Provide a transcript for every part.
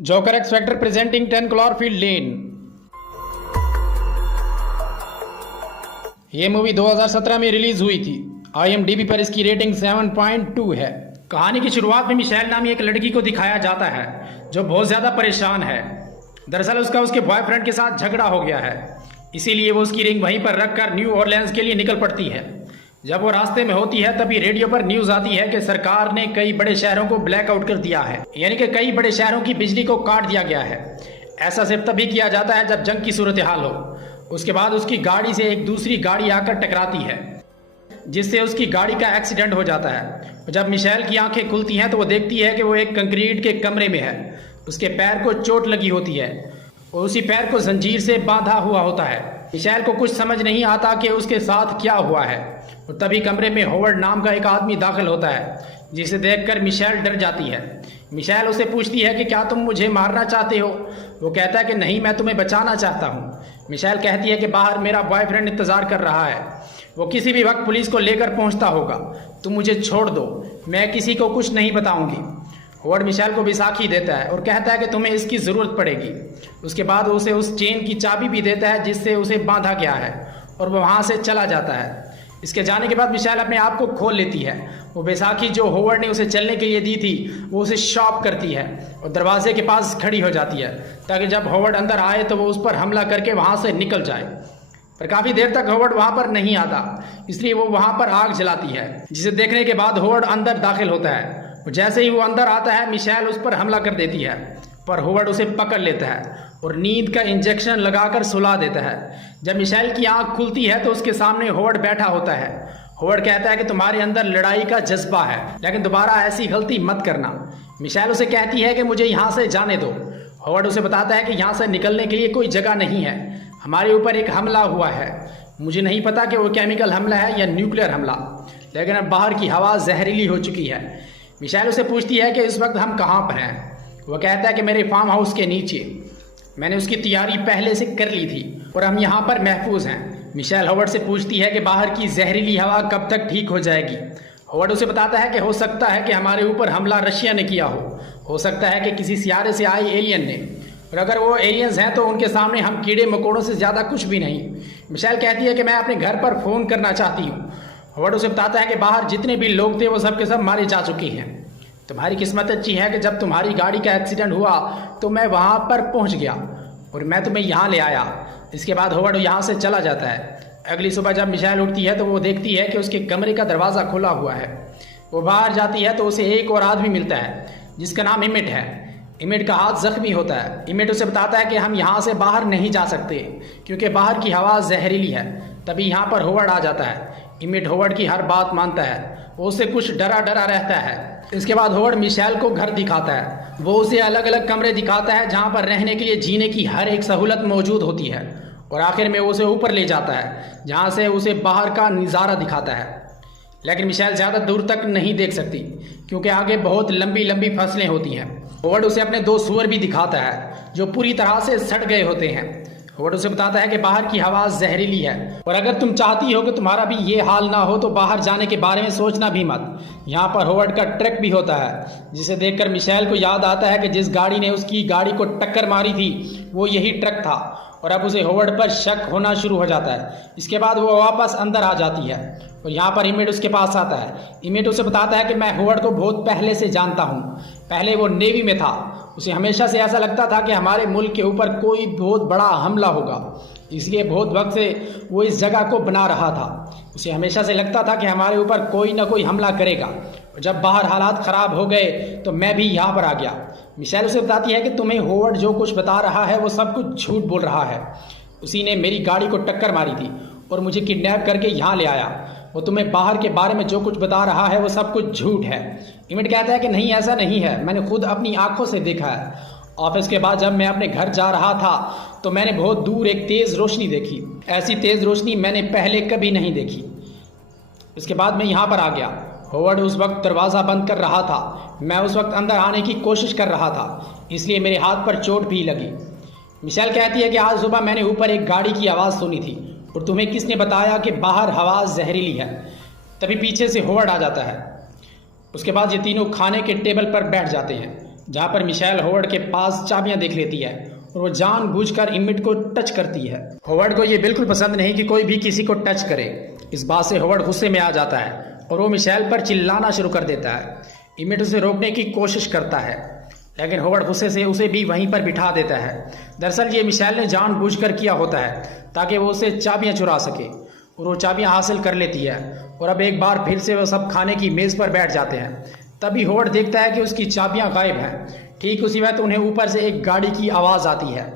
Joker x factor presenting 10 क्लॉरफील्ड लेन। ये movie 2017 में release हुई थी। IMDb पर इसकी रेटिंग 7.2 है। कहानी की शुरुआत में मिशेल नामी एक लड़की को दिखाया जाता है जो बहुत ज़्यादा परेशान है। दरअसल उसका उसके बॉयफ्रेंड के साथ झगड़ा हो गया है, इसीलिए वो उसकी रिंग वहीं पर रखकर न्यू ऑरलियंस के लिए निकल पड़ती है। जब वो रास्ते में होती है तभी रेडियो पर न्यूज आती है कि सरकार ने कई बड़े शहरों को ब्लैकआउट कर दिया है, यानी कि कई बड़े शहरों की बिजली को काट दिया गया है। ऐसा सिर्फ तभी किया जाता है जब जंग की सूरत हाल हो। उसके बाद उसकी गाड़ी से एक दूसरी गाड़ी आकर टकराती है, जिससे उसकी गाड़ी का एक्सीडेंट हो जाता है। जब मिशेल की आंखें खुलती हैं तो वो देखती है कि वो एक कंक्रीट के कमरे में है। उसके पैर को चोट लगी होती है और उसी पैर को जंजीर से बांधा हुआ होता है। मिशेल को कुछ समझ नहीं आता कि उसके साथ क्या हुआ है, और तभी कमरे में हॉवर्ड नाम का एक आदमी दाखिल होता है, जिसे देखकर मिशेल डर जाती है। मिशेल उसे पूछती है कि क्या तुम मुझे मारना चाहते हो? वो कहता है कि नहीं, मैं तुम्हें बचाना चाहता हूँ। मिशेल कहती है कि बाहर मेरा बॉयफ्रेंड इंतज़ार कर रहा है, वो किसी भी वक्त पुलिस को लेकर पहुँचता होगा, तुम मुझे छोड़ दो, मैं किसी को कुछ नहीं बताऊँगी। हॉवर्ड मिशेल को बैसाखी देता है और कहता है कि तुम्हें इसकी ज़रूरत पड़ेगी। उसके बाद उसे उस चेन की चाबी भी देता है जिससे उसे बांधा गया है, और वो वहाँ से चला जाता है। इसके जाने के बाद मिशेल अपने आप को खोल लेती है। वो बैसाखी जो हॉवर्ड ने उसे चलने के लिए दी थी वो उसे शॉप करती है और दरवाजे के पास खड़ी हो जाती है, ताकि जब हॉवर्ड अंदर आए तो वो उस पर हमला करके वहाँ से निकल जाए। पर काफ़ी देर तक हॉवर्ड वहाँ पर नहीं आता, इसलिए वो वहाँ पर आग जलाती है, जिसे देखने के बाद हॉवर्ड अंदर दाखिल होता है। और जैसे ही वो अंदर आता है मिशेल उस पर हमला कर देती है, पर हॉवर्ड उसे पकड़ लेता है और नींद का इंजेक्शन लगाकर सुला देता है। जब मिशेल की आंख खुलती है तो उसके सामने हॉवर्ड बैठा होता है। हॉवर्ड कहता है कि तुम्हारे अंदर लड़ाई का जज्बा है, लेकिन दोबारा ऐसी गलती मत करना। मिशेल उसे कहती है कि मुझे यहाँ से जाने दो। हॉवर्ड उसे बताता है कि यहाँ से निकलने के लिए कोई जगह नहीं है, हमारे ऊपर एक हमला हुआ है। मुझे नहीं पता कि वो केमिकल हमला है या न्यूक्लियर हमला, लेकिन अब बाहर की हवा जहरीली हो चुकी है। मिशेल उसे पूछती है कि इस वक्त हम कहाँ पर हैं। वह कहता है कि मेरे फार्म हाउस के नीचे, मैंने उसकी तैयारी पहले से कर ली थी और हम यहाँ पर महफूज हैं। मिशेल हॉवर्ड से पूछती है कि बाहर की जहरीली हवा कब तक ठीक हो जाएगी। हॉवर्ड उसे बताता है कि हो सकता है कि हमारे ऊपर हमला रशिया ने किया हो सकता है कि किसी सियारे से आए एलियन ने, और अगर वो एलियंस हैं तो उनके सामने हम कीड़े मकोड़ों से ज़्यादा कुछ भी नहीं। मिशेल कहती है कि मैं अपने घर पर फ़ोन करना चाहती हूँ। हॉवर्ड उसे बताता है कि बाहर जितने भी लोग थे वो सब के सब मारे जा चुके हैं। तुम्हारी किस्मत अच्छी है कि जब तुम्हारी गाड़ी का एक्सीडेंट हुआ तो मैं वहाँ पर पहुँच गया और मैं तुम्हें यहाँ ले आया। इसके बाद हॉवर्ड यहाँ से चला जाता है। अगली सुबह जब मिशेल उठती है तो वो देखती है कि उसके कमरे का दरवाज़ा खुला हुआ है। वो बाहर जाती है तो उसे एक और आदमी मिलता है जिसका नाम इमिट है। इमिट का हाथ जख्मी होता है। इमिट उसे बताता है कि हम यहाँ से बाहर नहीं जा सकते क्योंकि बाहर की हवा जहरीली है। तभी यहाँ पर हॉवर्ड आ जाता है। इमिट हॉवर्ड की हर बात मानता है, वो उससे कुछ डरा डरा रहता है। इसके बाद हॉवर्ड मिशेल को घर दिखाता है। वो उसे अलग अलग कमरे दिखाता है जहाँ पर रहने के लिए जीने की हर एक सहूलत मौजूद होती है, और आखिर में उसे ऊपर ले जाता है जहाँ से उसे बाहर का नज़ारा दिखाता है। लेकिन मिशेल ज़्यादा दूर तक नहीं देख सकती क्योंकि आगे बहुत लंबी लंबी फसलें होती हैं। हॉवर्ड उसे अपने 2 सूअर भी दिखाता है जो पूरी तरह से सड़ गए होते हैं। हॉवर्ड उसे बताता है कि बाहर की हवा जहरीली है और अगर तुम चाहती हो कि तुम्हारा भी ये हाल ना हो तो बाहर जाने के बारे में सोचना भी मत। यहाँ पर हॉवर्ड का ट्रक भी होता है, जिसे देखकर मिशेल को याद आता है कि जिस गाड़ी ने उसकी गाड़ी को टक्कर मारी थी वो यही ट्रक था, और अब उसे हॉवर्ड पर शक होना शुरू हो जाता है। इसके बाद वो वापस अंदर आ जाती है और यहाँ पर इमिट उसके पास आता है। इमिट उसे बताता है कि मैं हॉवर्ड को बहुत पहले से जानता हूँ, पहले वो नेवी में था। उसे हमेशा से ऐसा लगता था कि हमारे मुल्क के ऊपर कोई बहुत बड़ा हमला होगा, इसलिए बहुत वक्त से वो इस जगह को बना रहा था। उसे हमेशा से लगता था कि हमारे ऊपर कोई ना कोई हमला करेगा, और जब बाहर हालात ख़राब हो गए तो मैं भी यहाँ पर आ गया। मिशेल उसे बताती है कि तुम्हें हॉवर्ड जो कुछ बता रहा है वो सब कुछ झूठ बोल रहा है। उसी ने मेरी गाड़ी को टक्कर मारी थी और मुझे किडनैप करके यहाँ ले आया। वो तुम्हें बाहर के बारे में जो कुछ बता रहा है वो सब कुछ झूठ है। इमिट कहता है कि नहीं, ऐसा नहीं है, मैंने खुद अपनी आंखों से देखा है। ऑफिस के बाद जब मैं अपने घर जा रहा था तो मैंने बहुत दूर एक तेज़ रोशनी देखी। ऐसी तेज़ रोशनी मैंने पहले कभी नहीं देखी। इसके बाद मैं यहाँ पर आ गया। हॉवर्ड उस वक्त दरवाज़ा बंद कर रहा था। मैं उस वक्त अंदर आने की कोशिश कर रहा था, इसलिए मेरे हाथ पर चोट भी लगी। मिशेल कहती है कि आज सुबह मैंने ऊपर एक गाड़ी की आवाज़ सुनी थी, और तुम्हें किसने बताया कि बाहर हवा जहरीली है? तभी पीछे से हॉवर्ड आ जाता है। उसके बाद ये तीनों खाने के टेबल पर बैठ जाते हैं। जहाँ पर मिशेल होवर्ड के पास चाबियां देख लेती है और वो जानबूझकर इमिट को टच करती है। होवर्ड को ये बिल्कुल पसंद नहीं कि कोई भी किसी को टच करे। इस बात से होवर्ड गुस्से में आ जाता है और वो मिशेल पर चिल्लाना शुरू कर देता है। इमिट उसे रोकने की कोशिश करता है, लेकिन होवर्ड गुस्से से उसे भी वहीं पर बिठा देता है। दरअसल ये मिशेल ने जानबूझकर किया होता है ताकि वो उसे चाबियां चुरा सके, और वो चाबियां हासिल कर लेती है। और अब एक बार फिर से वो सब खाने की मेज़ पर बैठ जाते हैं। तभी होवर्ड देखता है कि उसकी चाबियां गायब हैं। ठीक उसी वक्त उन्हें ऊपर से एक गाड़ी की आवाज़ आती है।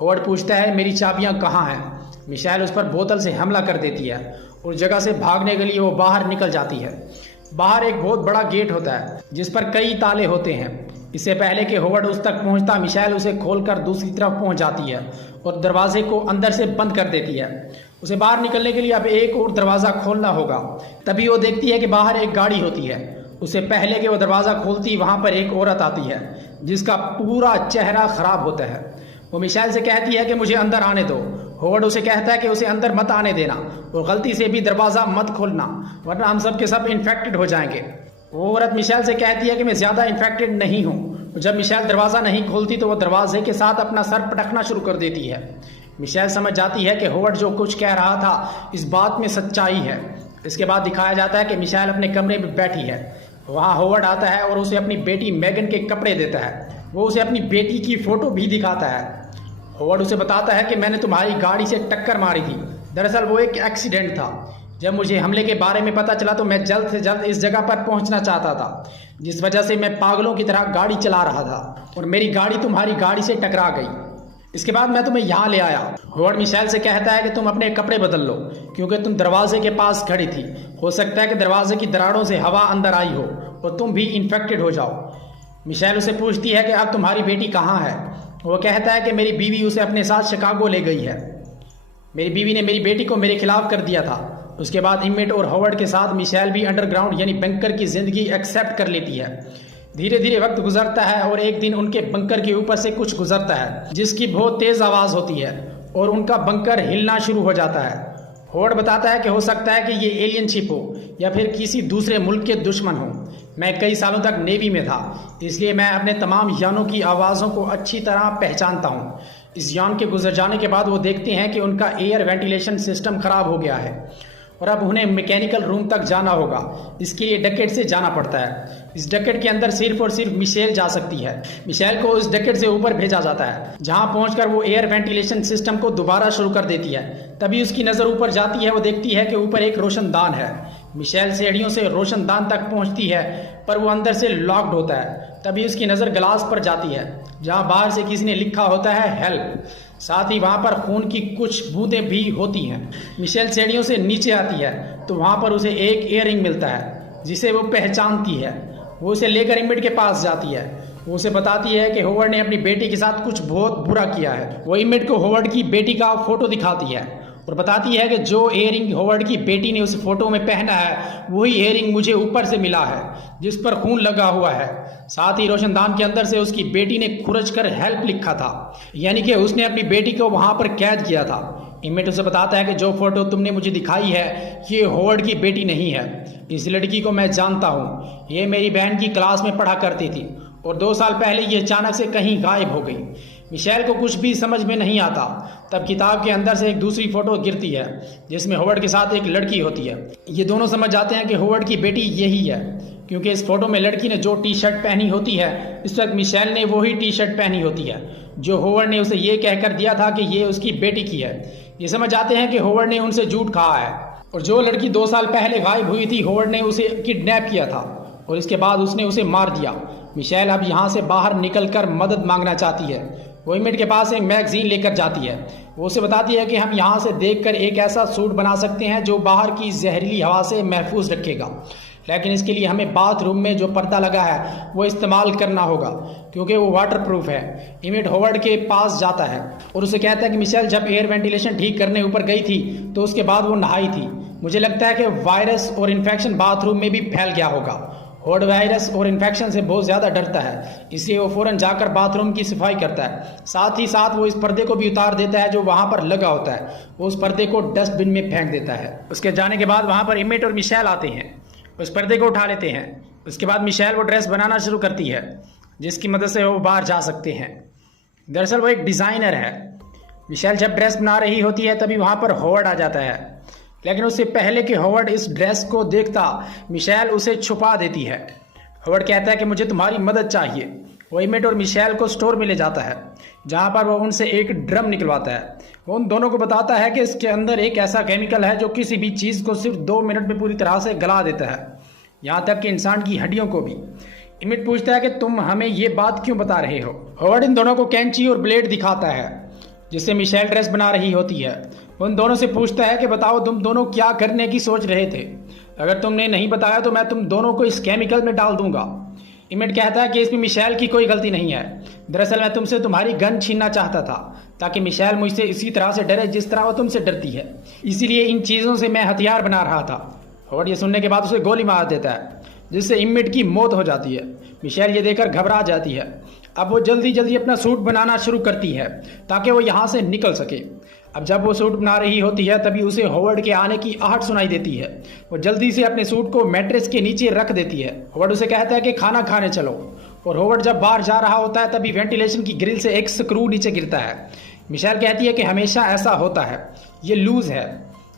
होवर्ड पूछता है, मेरी चाबियां कहाँ हैं? मिशेल उस पर बोतल से हमला कर देती है और जगह से भागने के लिए वो बाहर निकल जाती है। बाहर एक बहुत बड़ा गेट होता है जिस पर कई ताले होते हैं। इससे पहले कि होवर्ड उस तक पहुंचता, मिशेल उसे खोलकर दूसरी तरफ पहुंच जाती है और दरवाजे को अंदर से बंद कर देती है। उसे बाहर निकलने के लिए अब एक और दरवाज़ा खोलना होगा। तभी वो देखती है कि बाहर एक गाड़ी होती है। उससे पहले कि वो दरवाज़ा खोलती, वहाँ पर एक औरत आती है जिसका पूरा चेहरा ख़राब होता है। वो मिशेल से कहती है कि मुझे अंदर आने दो। होवर्ड उसे कहता है कि उसे अंदर मत आने देना और गलती से भी दरवाज़ा मत खोलना, वरना हम सब के सब इन्फेक्टेड हो जाएंगे। वो औरत मिशेल से कहती है कि मैं ज़्यादा इन्फेक्टेड नहीं हूँ। जब मिशेल दरवाज़ा नहीं खोलती तो वो दरवाजे के साथ अपना सर पटकना शुरू कर देती है। मिशेल समझ जाती है कि होवर्ड जो कुछ कह रहा था इस बात में सच्चाई है। इसके बाद दिखाया जाता है कि मिशेल अपने कमरे में बैठी है। वहाँ होवर्ड आता है और उसे अपनी बेटी मैगन के कपड़े देता है। वो उसे अपनी बेटी की फ़ोटो भी दिखाता है। होवर्ड उसे बताता है कि मैंने तुम्हारी गाड़ी से टक्कर मारी थी। दरअसल वो एक एक्सीडेंट था। जब मुझे हमले के बारे में पता चला तो मैं जल्द से जल्द इस जगह पर पहुंचना चाहता था, जिस वजह से मैं पागलों की तरह गाड़ी चला रहा था और मेरी गाड़ी तुम्हारी गाड़ी से टकरा गई। इसके बाद मैं तुम्हें यहाँ ले आया। होवर्ड मिशेल से कहता है कि तुम अपने कपड़े बदल लो क्योंकि तुम दरवाजे के पास खड़ी थी। हो सकता है कि दरवाजे की दरारों से हवा अंदर आई हो और तुम भी इन्फेक्टेड हो जाओ। मिशेल उसे पूछती है कि अब तुम्हारी बेटी कहाँ है? वो कहता है कि मेरी बीवी उसे अपने साथ शिकागो ले गई है। मेरी बीवी ने मेरी बेटी को मेरे खिलाफ कर दिया था। उसके बाद इमिट और होवर्ड के साथ मिशेल भी अंडरग्राउंड यानी बंकर की ज़िंदगी एक्सेप्ट कर लेती है। धीरे धीरे वक्त गुजरता है और एक दिन उनके बंकर के ऊपर से कुछ गुजरता है जिसकी बहुत तेज़ आवाज़ होती है और उनका बंकर हिलना शुरू हो जाता है। होवर्ड बताता है कि हो सकता है कि ये एलियन शिप हो या फिर किसी दूसरे मुल्क के दुश्मन हो। मैं कई सालों तक नेवी में था, इसलिए मैं अपने तमाम यानों की आवाज़ों को अच्छी तरह पहचानता हूँ। इस यान के गुजर जाने के बाद वो देखते हैं कि उनका एयर वेंटिलेशन सिस्टम ख़राब हो गया है और अब उन्हें मैकेनिकल रूम तक जाना होगा। इसके लिए डकेट से जाना पड़ता है। इस डकेट के अंदर सिर्फ और सिर्फ मिशेल जा सकती है। मिशेल को इस डकेट से ऊपर भेजा जाता है, जहां पहुंचकर वो एयर वेंटिलेशन सिस्टम को दोबारा शुरू कर देती है। तभी उसकी नज़र ऊपर जाती है। वो देखती है कि ऊपर एक रोशनदान है। मिशेल सीढ़ियों से रोशनदान तक पहुंचती है, पर वो अंदर से लॉक्ड होता है। तभी उसकी नज़र ग्लास पर जाती है, जहां बाहर से किसी ने लिखा होता है हेल्प। साथ ही वहां पर खून की कुछ बूंदें भी होती हैं। मिशेल सीढ़ियों से नीचे आती है तो वहां पर उसे एक इयररिंग मिलता है जिसे वो पहचानती है। वो उसे लेकर इमिट के पास जाती है। वो उसे बताती है कि होवर्ड ने अपनी बेटी के साथ कुछ बहुत बुरा किया है। वो इमिट को होवर्ड की बेटी का फोटो दिखाती है और बताती है कि जो इयररिंग होवर्ड की बेटी ने उस फोटो में पहना है वही इयररिंग मुझे ऊपर से मिला है जिस पर खून लगा हुआ है। साथ ही रोशनदान के अंदर से उसकी बेटी ने खुरच कर हेल्प लिखा था, यानी कि उसने अपनी बेटी को वहां पर कैद किया था। इमिट उसे बताता है कि जो फोटो तुमने मुझे दिखाई है ये होवर्ड की बेटी नहीं है। इस लड़की को मैं जानता हूँ। ये मेरी बहन की क्लास में पढ़ा करती थी और 2 साल पहले ये अचानक से कहीं गायब हो गई। मिशेल को कुछ भी समझ में नहीं आता। तब किताब के अंदर से एक दूसरी फोटो गिरती है जिसमें होवर्ड के साथ एक लड़की होती है। ये दोनों समझ जाते हैं कि होवर्ड की बेटी यही है, क्योंकि इस फोटो में लड़की ने जो टी शर्ट पहनी होती है इस वक्त मिशेल ने वही टी शर्ट पहनी होती है जो होवर्ड ने उसे ये कहकर दिया था कि ये उसकी बेटी की है। ये समझ जाते हैं कि होवर्ड ने उनसे झूठ कहा है और जो लड़की 2 साल पहले गायब हुई थी होवर्ड ने उसे किडनैप किया था और इसके बाद उसने उसे मार दिया। मिशेल अब यहाँ से बाहर निकलकर मदद मांगना चाहती है। वो इमिट के पास एक मैगजीन लेकर जाती है। वो उसे बताती है कि हम यहाँ से देखकर एक ऐसा सूट बना सकते हैं जो बाहर की जहरीली हवा से महफूज रखेगा, लेकिन इसके लिए हमें बाथरूम में जो पर्दा लगा है वो इस्तेमाल करना होगा क्योंकि वो वाटरप्रूफ है। इमिट होवर्ड के पास जाता है और उसे कहता है कि मिशेल जब एयर वेंटिलेशन ठीक करने ऊपर गई थी तो उसके बाद वो नहाई थी। मुझे लगता है कि वायरस और इन्फेक्शन बाथरूम में भी फैल गया होगा। होवर्ड वायरस और इन्फेक्शन से बहुत ज़्यादा डरता है, इसलिए वो फ़ौरन जाकर बाथरूम की सफाई करता है। साथ ही साथ वो इस पर्दे को भी उतार देता है जो वहाँ पर लगा होता है। वो उस पर्दे को डस्टबिन में फेंक देता है। उसके जाने के बाद वहाँ पर इमिट और मिशेल आते हैं, उस पर्दे को उठा लेते हैं। उसके बाद मिशेल वो ड्रेस बनाना शुरू करती है जिसकी मदद से वो बाहर जा सकते हैं। दरअसल वो एक डिज़ाइनर है। मिशेल जब ड्रेस बना रही होती है तभी वहाँ पर हॉवर्ड आ जाता है, लेकिन उससे पहले कि हॉवर्ड इस ड्रेस को देखता मिशेल उसे छुपा देती है। हॉवर्ड कहता है कि मुझे तुम्हारी मदद चाहिए। वो इमेट और मिशेल को स्टोर में ले जाता है, जहाँ पर वो उनसे एक ड्रम निकलवाता है। वो उन दोनों को बताता है कि इसके अंदर एक ऐसा केमिकल है जो किसी भी चीज़ को सिर्फ 2 मिनट में पूरी तरह से गला देता है, यहाँ तक कि इंसान की हड्डियों को भी। इमेट पूछता है कि तुम हमें ये बात क्यों बता रहे हो। हॉवर्ड इन दोनों को कैंची और ब्लेड दिखाता है जिससे मिशेल ड्रेस बना रही होती है। उन दोनों से पूछता है कि बताओ तुम दोनों क्या करने की सोच रहे थे, अगर तुमने नहीं बताया तो मैं तुम दोनों को इस केमिकल में डाल दूंगा। इमेट कहता है कि इसमें मिशेल की कोई गलती नहीं है, दरअसल मैं तुमसे तुम्हारी गन छीनना चाहता था ताकि मिशेल मुझसे इसी तरह से डरे जिस तरह वो तुमसे डरती है, इसीलिए इन चीज़ों से मैं हथियार बना रहा था। हॉवर्ड ये सुनने के बाद उसे गोली मार देता है जिससे इमेट की मौत हो जाती है। मिशेल ये देखकर घबरा जाती है। अब वो जल्दी जल्दी अपना सूट बनाना शुरू करती है ताकि वो यहाँ से निकल सके। अब जब वो सूट बना रही होती है तभी उसे हॉवर्ड के आने की आहट सुनाई देती है। वो जल्दी से अपने सूट को मैट्रेस के नीचे रख देती है। हॉवर्ड उसे कहता है कि खाना खाने चलो, और हॉवर्ड जब बाहर जा रहा होता है तभी वेंटिलेशन की ग्रिल से एक स्क्रू नीचे गिरता है। मिशेल कहती है कि हमेशा ऐसा होता है, ये लूज है,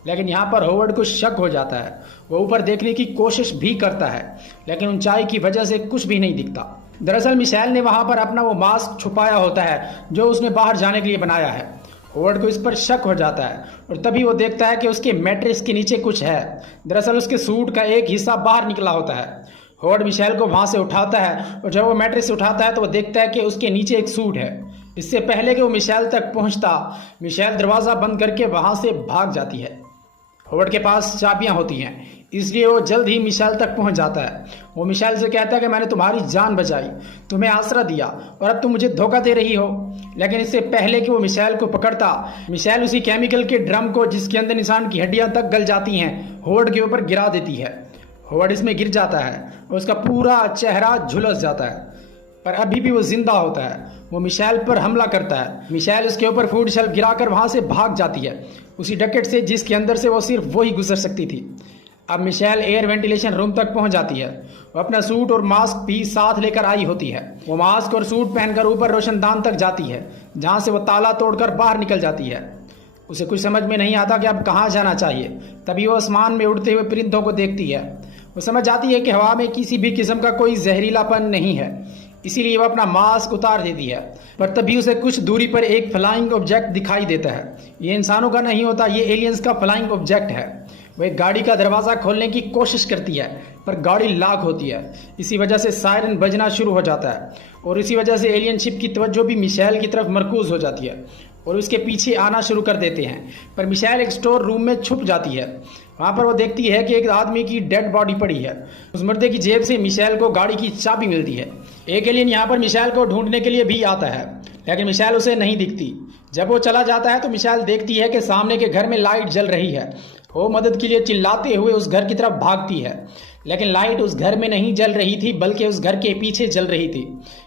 लेकिन यहाँ पर हॉवर्ड को शक हो जाता है। वो ऊपर देखने की कोशिश भी करता है, लेकिन ऊंचाई की वजह से कुछ भी नहीं दिखता। दरअसल मिशेल ने वहाँ पर अपना वो मास्क छुपाया होता है जो उसने बाहर जाने के लिए बनाया है। हॉवर्ड को इस पर शक हो जाता है और तभी वो देखता है कि उसके मैट्रेस के नीचे कुछ है। दरअसल उसके सूट का एक हिस्सा बाहर निकला होता है। हॉवर्ड मिशेल को वहाँ से उठाता है और जब वो मैट्रेस उठाता है तो वो देखता है कि उसके नीचे एक सूट है। इससे पहले कि वो मिशेल तक पहुँचता, मिशेल दरवाज़ा बंद करके वहाँ से भाग जाती है। हॉवर्ड के पास चाबियां होती हैं, इसलिए वो जल्द ही मिशेल तक पहुंच जाता है। वो मिशेल से कहता है कि मैंने तुम्हारी जान बचाई, तुम्हें आसरा दिया और अब तुम मुझे धोखा दे रही हो। लेकिन इससे पहले कि वो मिशेल को पकड़ता, मिशेल उसी केमिकल के ड्रम को जिसके अंदर इंसान की हड्डियां तक गल जाती हैं हॉवर्ड के ऊपर गिरा देती है। हॉवर्ड इसमें गिर जाता है और उसका पूरा चेहरा झुलस जाता है, पर अभी भी वो जिंदा होता है। वो मिशेल पर हमला करता है। मिशेल उसके ऊपर फूड शेल्फ गिराकर वहाँ से भाग जाती है, उसी डकेट से जिसके अंदर से वो सिर्फ वही गुजर सकती थी। अब मिशेल एयर वेंटिलेशन रूम तक पहुंच जाती है। वो अपना सूट और मास्क भी साथ लेकर आई होती है। वो मास्क और सूट पहनकर ऊपर रोशनदान तक जाती है, जहां से वो ताला तोड़कर बाहर निकल जाती है। उसे कुछ समझ में नहीं आता कि अब कहाँ जाना चाहिए। तभी वो आसमान में उड़ते हुए परिंदों को देखती है। वो समझ जाती है कि हवा में किसी भी किस्म का कोई जहरीलापन नहीं है, इसीलिए वो अपना मास्क उतार देती है। पर तभी उसे कुछ दूरी पर एक फ्लाइंग ऑब्जेक्ट दिखाई देता है। ये इंसानों का नहीं होता, ये एलियंस का फ्लाइंग ऑब्जेक्ट है। वो एक गाड़ी का दरवाज़ा खोलने की कोशिश करती है, पर गाड़ी लॉक होती है। इसी वजह से सायरन बजना शुरू हो जाता है और इसी वजह से एलियन शिप की तवज्जो भी मिशेल की तरफ मरकूज हो जाती है और उसके पीछे आना शुरू कर देते हैं। पर मिशेल एक स्टोर रूम में छुप जाती है। वहाँ पर वो देखती है कि एक आदमी की डेड बॉडी पड़ी है। उस मुर्दे की जेब से मिशेल को गाड़ी की चाबी मिलती है। एक एलियन यहाँ पर मिशेल को ढूंढने के लिए भी आता है, लेकिन मिशेल उसे नहीं दिखती। जब वो चला जाता है तो मिशेल देखती है कि सामने के घर में लाइट जल रही है। वो मदद के लिए चिल्लाते हुए उस घर की तरफ भागती है, लेकिन लाइट उस घर में नहीं जल रही थी बल्कि उस घर के पीछे जल रही थी,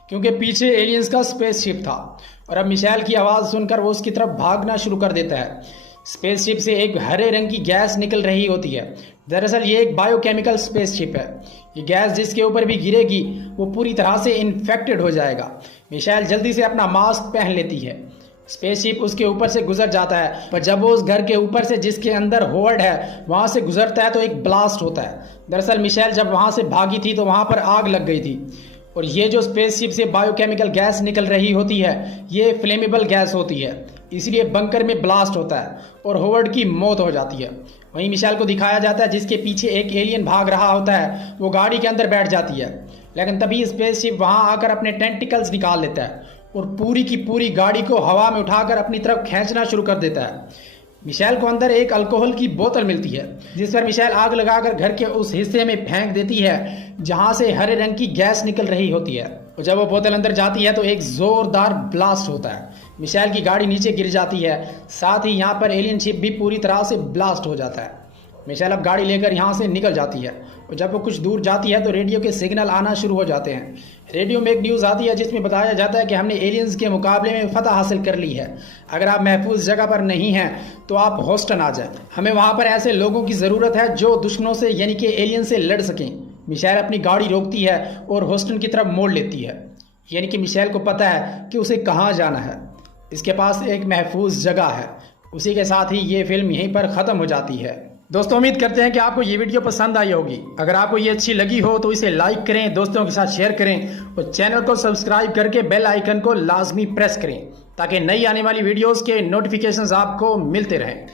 क्योंकि पीछे एलियंस का स्पेसशिप था। और अब मिशेल की आवाज़ सुनकर वो उसकी तरफ भागना शुरू कर देता है। स्पेसशिप से एक हरे रंग की गैस निकल रही होती है। दरअसल ये एक बायोकेमिकल स्पेसशिप है। ये गैस जिसके ऊपर भी गिरेगी वो पूरी तरह से इन्फेक्टेड हो जाएगा। मिशेल जल्दी से अपना मास्क पहन लेती है। स्पेसशिप उसके ऊपर से गुजर जाता है, पर जब वो उस घर के ऊपर से जिसके अंदर हॉवर्ड है वहाँ से गुजरता है तो एक ब्लास्ट होता है। दरअसल मिशेल जब वहाँ से भागी थी तो वहाँ पर आग लग गई थी, और ये जो स्पेसशिप से बायोकेमिकल गैस निकल रही होती है ये फ्लेमेबल गैस होती है, इसलिए बंकर में ब्लास्ट होता है और हॉवर्ड की मौत हो जाती है। वहीं मिशेल को दिखाया जाता है जिसके पीछे एक एलियन भाग रहा होता है। वो गाड़ी के अंदर बैठ जाती है, लेकिन तभी स्पेसशिप वहाँ आकर अपने टेंटिकल्स निकाल लेता है और पूरी की पूरी गाड़ी को हवा में उठाकर अपनी तरफ खींचना शुरू कर देता है। मिशेल को अंदर एक अल्कोहल की बोतल मिलती है, जिस पर मिशेल आग लगाकर घर के उस हिस्से में फेंक देती है जहां से हरे रंग की गैस निकल रही होती है। और जब वो बोतल अंदर जाती है तो एक जोरदार ब्लास्ट होता है। मिशेल की गाड़ी नीचे गिर जाती है, साथ ही यहाँ पर एलियन शिप भी पूरी तरह से ब्लास्ट हो जाता है। मिशेल अब गाड़ी लेकर यहाँ से निकल जाती है और जब वो कुछ दूर जाती है तो रेडियो के सिग्नल आना शुरू हो जाते हैं। रेडियो में एक न्यूज़ आती है जिसमें बताया जाता है कि हमने एलियंस के मुकाबले में फतह हासिल कर ली है। अगर आप महफूज जगह पर नहीं हैं तो आप ह्यूस्टन आ जाएं। हमें वहाँ पर ऐसे लोगों की ज़रूरत है जो दुश्मनों से यानी कि एलियन से लड़ सकें। मिशेल अपनी गाड़ी रोकती है और ह्यूस्टन की तरफ मोड़ लेती है। यानी कि मिशेल को पता है कि उसे कहाँ जाना है, इसके पास एक महफूज जगह है। उसी के साथ ही ये फिल्म यहीं पर ख़त्म हो जाती है। दोस्तों उम्मीद करते हैं कि आपको ये वीडियो पसंद आई होगी। अगर आपको ये अच्छी लगी हो तो इसे लाइक करें, दोस्तों के साथ शेयर करें और चैनल को सब्सक्राइब करके बेल आइकन को लाजमी प्रेस करें ताकि नई आने वाली वीडियोस के नोटिफिकेशंस आपको मिलते रहें।